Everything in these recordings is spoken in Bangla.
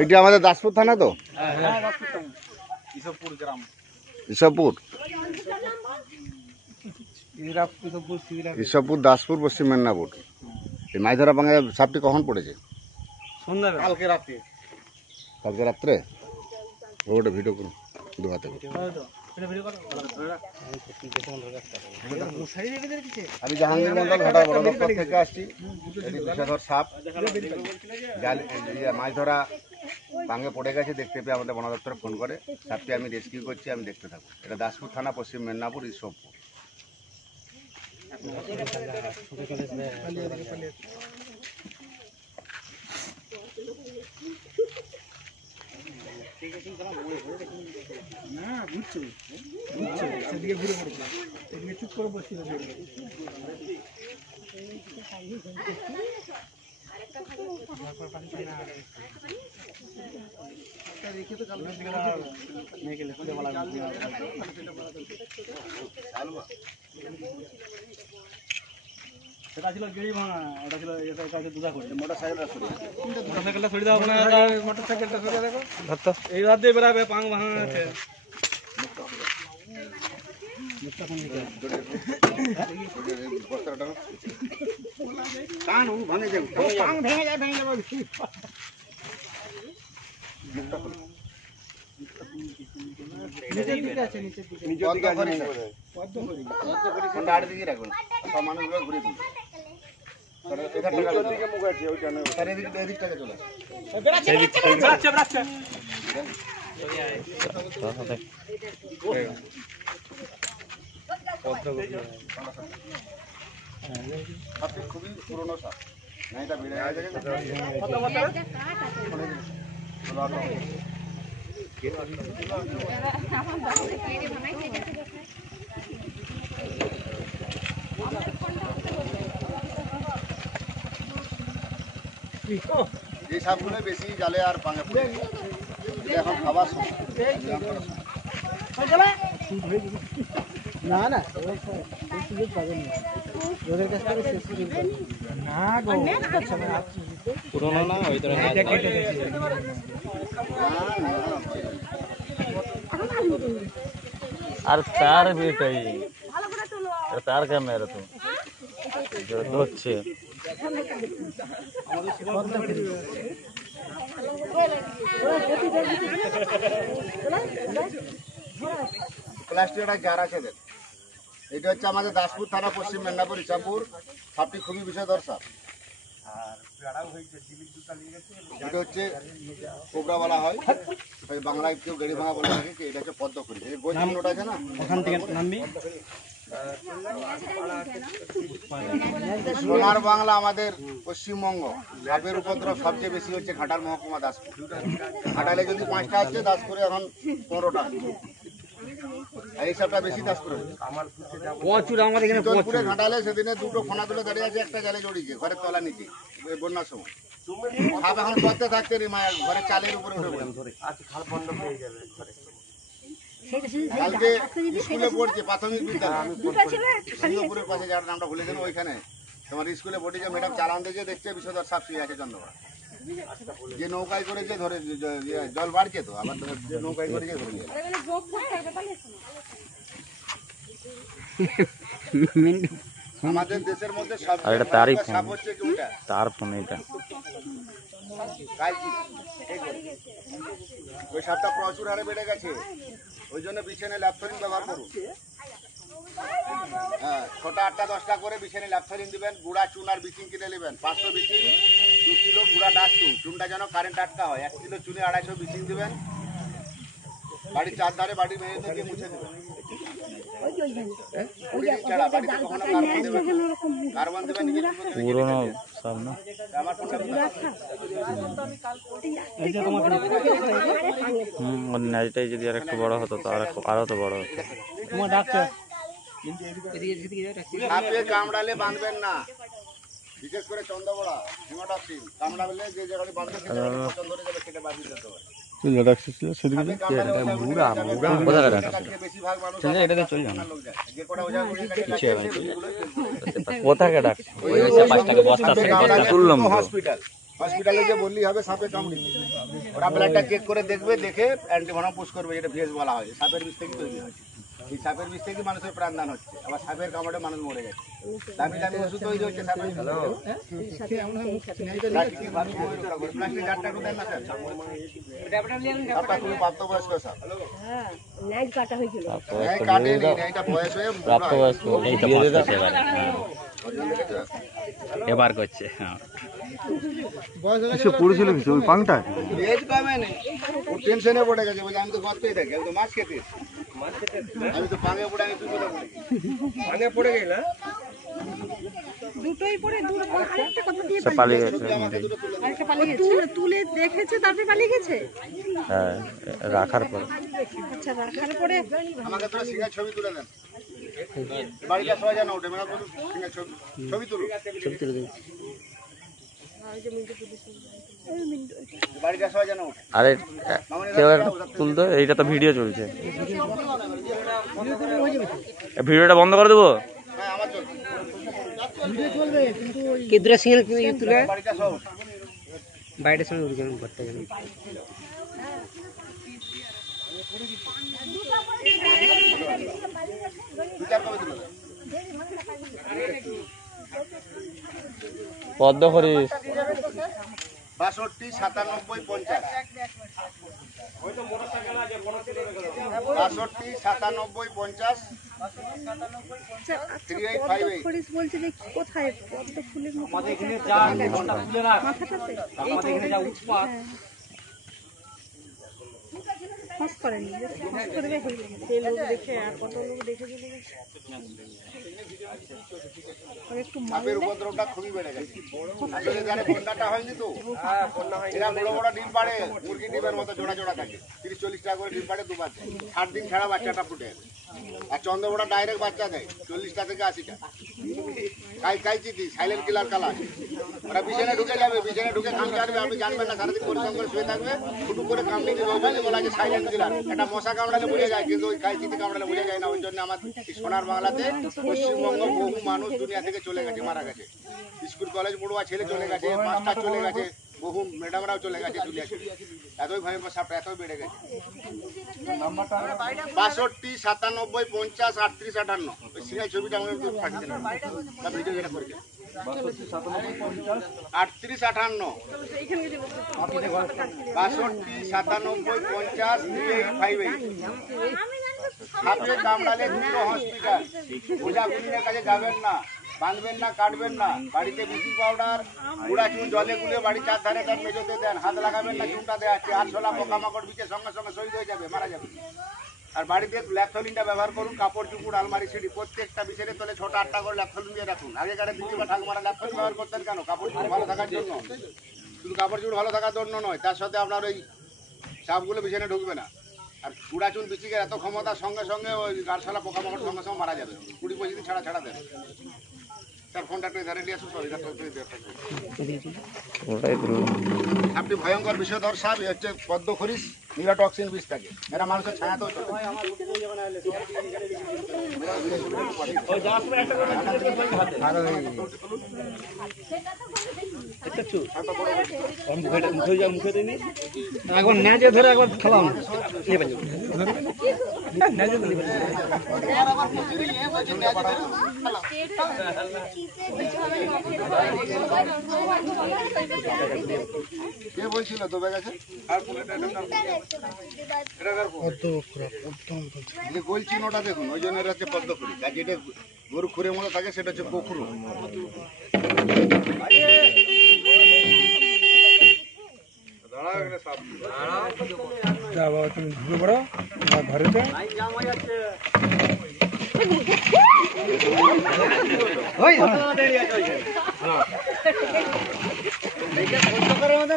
এটা আমাদের দাসপুর থানা তো? ইসবপুর ইসবপুর দাসপুর পশ্চিম মেদিনীপুর। এই মাছ ধরা পাঙ্গায় সাপটি কখন পড়েছে? কালকে রাতে। কালকে রাত্রে? ওটা ভিডিও করুন দুহাতে। আমি জাহাঙ্গীর মন্ডল ঘাটা বড় দপ্তর থেকে আসছি। বিষধর সাপ মাছ ধরা পাঙ্গে পড়ে গেছে, দেখতে পেয়ে আমাদের বন দপ্তরে ফোন করে। সাপটি আমি রেস্কিউ করছি, আমি দেখতে থাকবো। এটা দাসপুর থানা, পশ্চিম মেদিনীপুর, ইসবপুর। চুপ করে বসছিল। সেটা ছিল গিড়ি ভাঙা, এটা ছিল দুধা করছে। মোটরসাইকেলটা সরিয়ে দাও, মোটরসাইকেলটা সরিয়ে দেখো। এই রাত দিয়ে বেড়াবে পাং ভাঙা আছে। ভেঙে যাবে। নিচের দিকে আছে, নিচের দিকে। রাখুন সব মানুষগুলো ঘুরে দিন। এদিকটাকে চলে খুবই পুরোনো সাপ। এটা বেড়ে এই সাপগুলো বেশি জালে আর পাঙে পড়ে। এখন খাবার না না সুযোগ পাবেন না, ওদের কাছ থেকে শেষ সুযোগ পাবেন না। পুরোনো না ওই ধরে আর তার বেটাই তার ক্যামেরা তো হচ্ছে প্লাস্টিক জার আছে। এটা হচ্ছে আমাদের দাসপুর থানা, পশ্চিম মেদিনীপুর, ইসবপুর। সাপটি খুবই বিষধর সাপ। এটা হচ্ছে কোবরা বলা হয়, বাংলায় কেউ গেড়ি ভাঙা বলে থাকে। এটা হচ্ছে পদ্মকুড়ি। এই গোল চিহ্নটা আছে না, ওখান থেকে নামবি। সোনার বাংলা আমাদের পশ্চিমবঙ্গ। সাপের উপদ্রব সবচেয়ে বেশি হচ্ছে ঘাটাল মহকুমা, দাসপুর। ঘাটালে যদি 5টা আছে, দাসপুরে এখন 15টা। এই সাপটা বেশি দাসপুরে প্রচুর। আমাদের এখানে পুরে ঘাটালে সেদিনে দুটো ফোনা তুলে দাঁড়িয়ে আছে, একটা জালে জড়িয়েছে ঘরের তলা নিচে বন্যার সময়। সাপ এখন করতে থাকতে নি মায়ের ঘরের চালের উপরে উঠে পড়ে। কালকে স্কুলে পড়ছে, প্রাথমিক বিদ্যালয় সিংহপুরের পাশে, যার নামটা ভুলে গেল, ওইখানে তোমার স্কুলে পড়েছে। ম্যাডাম চালান থেকে দেখছে বিষধর সাপ শুয়ে আছে চন্দ্রপাড়া। যে নৌকায় করে যে ধরে জল বাড়ছে, তো আবার যে নৌকায় করে যে ধরে আমাদের দেশের মধ্যে সাপ হচ্ছে তার ফোন। এটা ওই সাপটা প্রচুর হারে বেড়ে গেছে, ওই জন্য বিছানে ল্যাপথলিন ব্যবহার করুন। হ্যাঁ, 6টা 8টা 10টা করে বিছানে ল্যাপথলিন দিবেন। গুঁড়া চুন আর বিচিং কিনে নেবেন। 500 বিচিং, 2 কিলো গুঁড়া ডাক চুন। চুনটা যেন কারেন্ট আটকা হয়। 1 কিলো চুনে 250 বিচিং দিবেন। বাড়ির চারধারে বাড়ি মেঝেতে দিয়ে মুছে দেবেন। কার্বন দেবেন। পুরোনো সব না। আমার ফোনটা ন্যাজটাই যদি আর একটু বড় হতো তো আরো তো বড় হতো। তোমার ডাক্তার সাপে কামড়ালে বাঁধবেন না, বিশেষ করে চন্দ্রবড়া, হিমোটক্সিন কামড়ালে যে জায়গাটি বাঁধবে সেটা পছন্দ ধরে যাবে, সেটা বাঁধিয়ে দিতে হবে। কোথাকে ডাকছে? হসপিটালে যে বললি হবে সাপে কামড়িয়ে, ওরা ব্লাডটা চেক করে দেখবে, দেখে অ্যান্টিভেনম পুশ করবে, যেটা ভিএস বলা হয়। সাপের বিষ থেকে তৈরি হয়, এই সাপের বিষ থেকে মানুষের প্রাণদান হচ্ছে, আবার সাপের কামড়ে মানুষ মরে গেছে। দামি দামি ওষুধ তৈরি হচ্ছে সাপের। প্লাস্টিক জারটা একটু দেন না স্যার। সাপটা খুবই প্রাপ্তবয়স্ক সাপ। ন্যাজ কাটা হয়েছিল। ন্যায় কাটেনি, ন্যায়টা বয়স হয়ে প্রাপ্তবয়স্ক এই তো পাঁচ মাস এবার করছে। হ্যাঁ পড়েছিল কিছু ওই পাংটা এজ কমে নেই, ও টেনশনে পড়ে গেছে, বলে আমি তো গর্তেই থাকি, আমি তো মাছ খেতে, আমি তো পাঙে পড়ে, আমি তুই পাঙে পড়ে গেল না, দুটোই পরে আরেকটা কথা দিয়ে সে পালিয়ে গেছে। আরেকটা পালিয়ে গেছে, তুলে দেখেছে তারপরে পালিয়ে গেছে। হ্যাঁ রাখার পর আচ্ছা, রাখার পরে আমাকে তোরা সিঙ্গার ছবি তুলে দেন, বাড়িটা সবাই জানা ওঠে, মেলা তুলুন সিঙ্গার ছবি তুলুন, বাড়িটা সবাই জানা ওঠে। আরে কেউ একটা তুলতো, এইটা তো ভিডিও চলছে, ভিডিওটা বন্ধ করে দেবো। হ্যাঁ আমার চলছে, কেদরা সিঙ্গেল তুলে বাড়িটা সব ওঠে। বাইরের সঙ্গে উড়ে যাবেন করতে গেলে বিচার কবে তুলে দেন? পদ্ম হরিশ 62 97 50, 62 97 50 3858। ফরিস বলছে যে কোথায় পদ্ম ফুলের মতো আমাদের এখানে যা ঘন্টা তুলে রাখ, মাথাটাতে আমাদের এখানে যা উৎপাত, ফস করেনি, ফস করবে সেই লোক দেখে, আর কত লোক দেখে চলে গেছে। আর একটু সাপের উপদ্রবটা খুবই বেড়ে গেছে। আসলে যারা বন্যাটা হয়নি তো, এরা বড় বড় ডিম পাড়ে, মুরগি ডিমের মতো জোড়া জোড়া থাকে, 30-40 টাকা করে ডিম পাড়ে দুবার দেয়, 8 দিন ছাড়া বাচ্চাটা ফুটে। আর চন্দ্রবোড়া ডাইরেক্ট বাচ্চা দেয় 40টা থেকে 80টা। কাই চিঠি সাইলেন্ট কিলার কালার, ওরা বিছানে ঢুকে যাবে, বিছানে ঢুকে কামড়ে আসবে, আপনি জানবেন না, সারাদিন পরিশ্রম করে শুয়ে থাকবে, ফুটু করে কামড়ে দিবে, ওই জন্য বলা যে সাইলেন্ট কিলার। একটা মশা কামড়ালে বুঝে যায়, কিন্তু ওই কাই চিঠি কামড়ালে বুঝে যায় না। ওই জন্য আমার সোনার বাংলাতে পশ্চিমবঙ্গ বহু মানুষ দুনিয়া থেকে চলে গেছে, মারা গেছে, স্কুল কলেজ পড়ুয়া ছেলে চলে গেছে, মাস্টার চলে গেছে, বহু ম্যাডামরাও চলে গেছে দুনিয়া ছেড়ে। এতই ভয়ঙ্কর সাপটা, এতই বেড়ে গেছে। 62 97 50 38 58, ওই সিরিয়াল ছবিটা আমাকে একটু পাঠিয়ে দেন, বা ভিডিও যেটা করেছে 38 58, 62 97 50 3858। সাপে কামড়ালে দুটো হসপিটাল, ওঝা গুলিনের কাছে যাবেন না, বাঁধবেন না, কাটবেন না, বাড়িতে ব্লিচিং পাউডার গুঁড়া চুন জলে গুলে বাড়ির 4 ধারে কান মেঝেতে দেন, হাত লাগাবেন না, চুনটা দেওয়া আছে, আরশোলা পোকামাকড় বিচে সঙ্গে সঙ্গে শহীদ হয়ে যাবে, মারা যাবে। আর বাড়িতে ল্যাপথলিনটা ব্যবহার করুন, কাপড় চুপুর আলমারি সিঁড়ি প্রত্যেকটা বিছানে তলে 6টা 8টা করে ল্যাপথলিন দিয়ে রাখুন। আগেকার দিদি বা ঠাকুমারা ল্যাপথলিন ব্যবহার করতেন কেন? কাপড় চুপুর ভালো থাকার জন্য, শুধু কাপড় চুপুর ভালো থাকার জন্য নয়, তার সাথে আপনার ওই সাপগুলো বিছানে ঢুকবে না। আর গুঁড়া চুন বিচিকের এত ক্ষমতা, সঙ্গে সঙ্গে ওই গাছালা পোকামাকড় সঙ্গে সঙ্গে মারা যাবে, 20-25 দিন ছাড়া দেবে। তার ফোনটা একটু ধরে নিয়ে আসুন, ওটাই তুললাম। আপনি ভয়ঙ্কর বিষধর সাপ, এ হচ্ছে পদ্ম খরিস, নিউরোটক্সিন বিষ থাকে, এরা মানুষের ছায়াতেও চলে। একবার ন্যাজে ধরে একবার খেলাম কে বলছিল তো ব্যাগ যে বলছি ওটা দেখুন, ওই জন্য হচ্ছে পদ্ম খরিস। আর যেটা গরু খুঁড়ে মতো থাকে সেটা হচ্ছে কোকরু। তুমি ঢুকে পড়ো ঘরেতে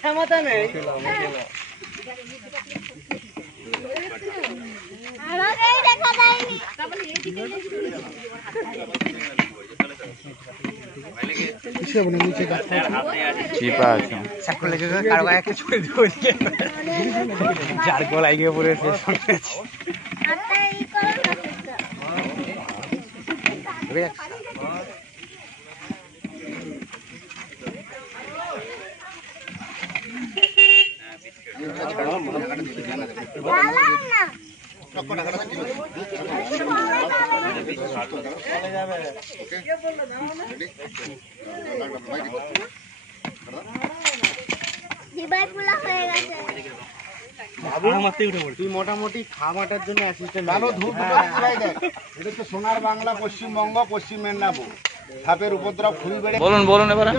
ক্ষমতা নেই। চিপা আছে, যার গলায় গিয়ে পড়েছে চক্কর ঢাকাটা কি হচ্ছে? চলে যাবে ওকে রেডি ভাই মারতে উঠে পড়ছে তুই মোটামুটি খামাটার জন্য অ্যাসিস্ট্যান্ট জানো ধূপ দুটো দিচ্ছি দেখ এটা হচ্ছে সোনার বাংলা পশ্চিমবঙ্গ পশ্চিম মেদিনীপুর সাপের উপদ্রব খুবই বেড়ে বলুন এবারে